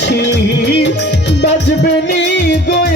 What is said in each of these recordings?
বাঁশি বাজবে নি গো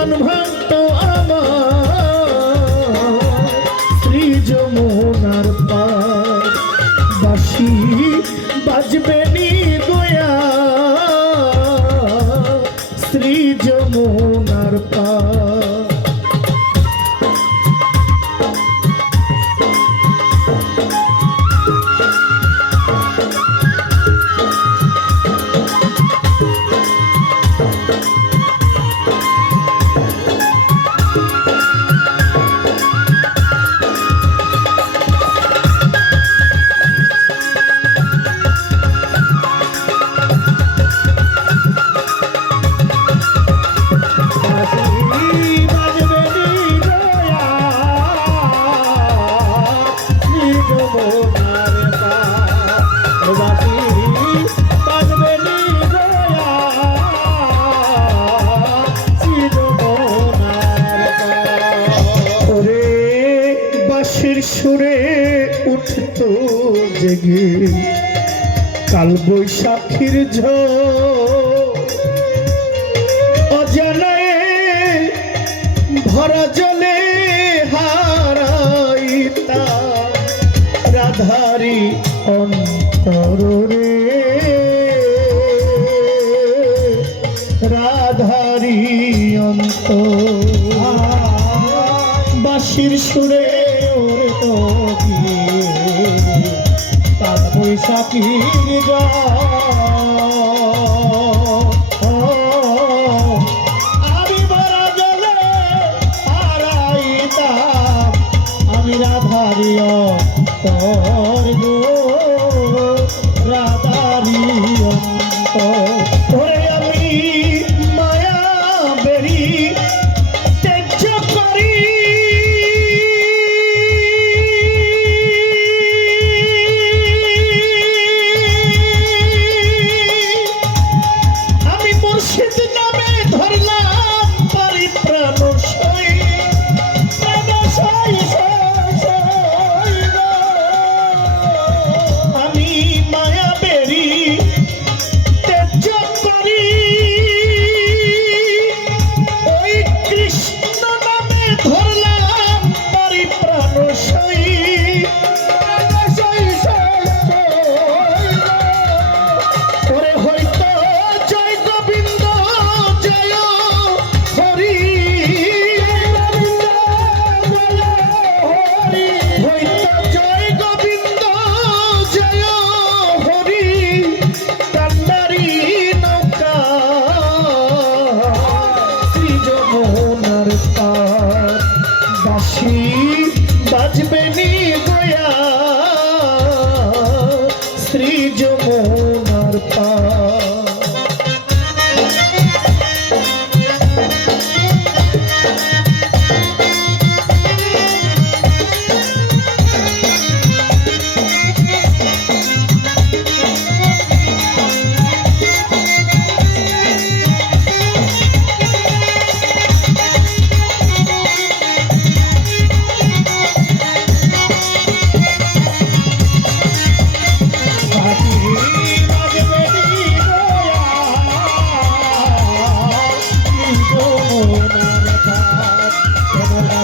মন ভক্ত আমার। শ্রী যমুনার বাসি বাজবে নি গোয়া শ্রী যমুনার পা বাঁশির সুরে উঠত জেগে। কাল বৈশাখীর অজানায় ভরা জলে হারাইতা। রাধারি অন্তরে পয়সা পীর আমি বড় জলে হারাইতাম। আমি রাধারিয় তোর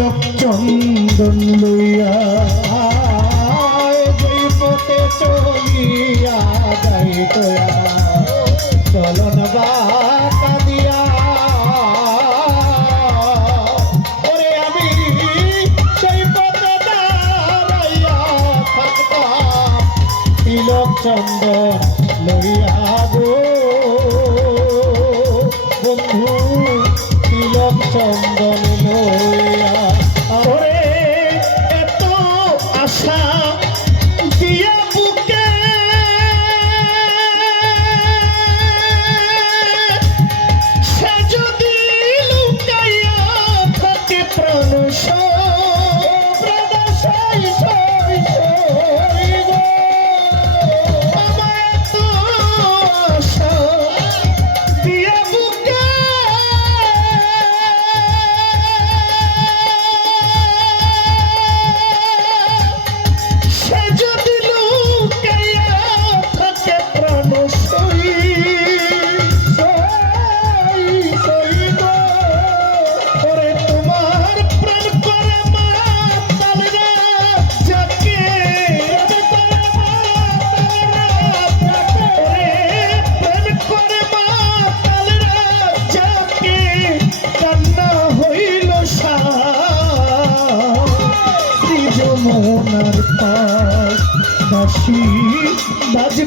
তিলক চন্দন লইয়া দৈবতে চলিয়া যাই তোয়া চলন বা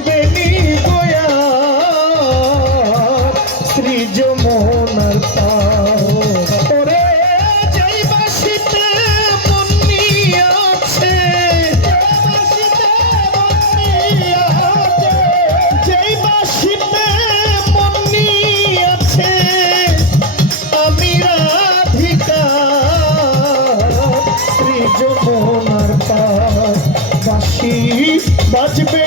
বেনি গয়া। শ্রী যমুনার তারে যাই বাসিতে মনি আছে। যাই বাসিতে মনি আছে। আমি রাধিকা। শ্রী যমুনার তার বাসি বাজবে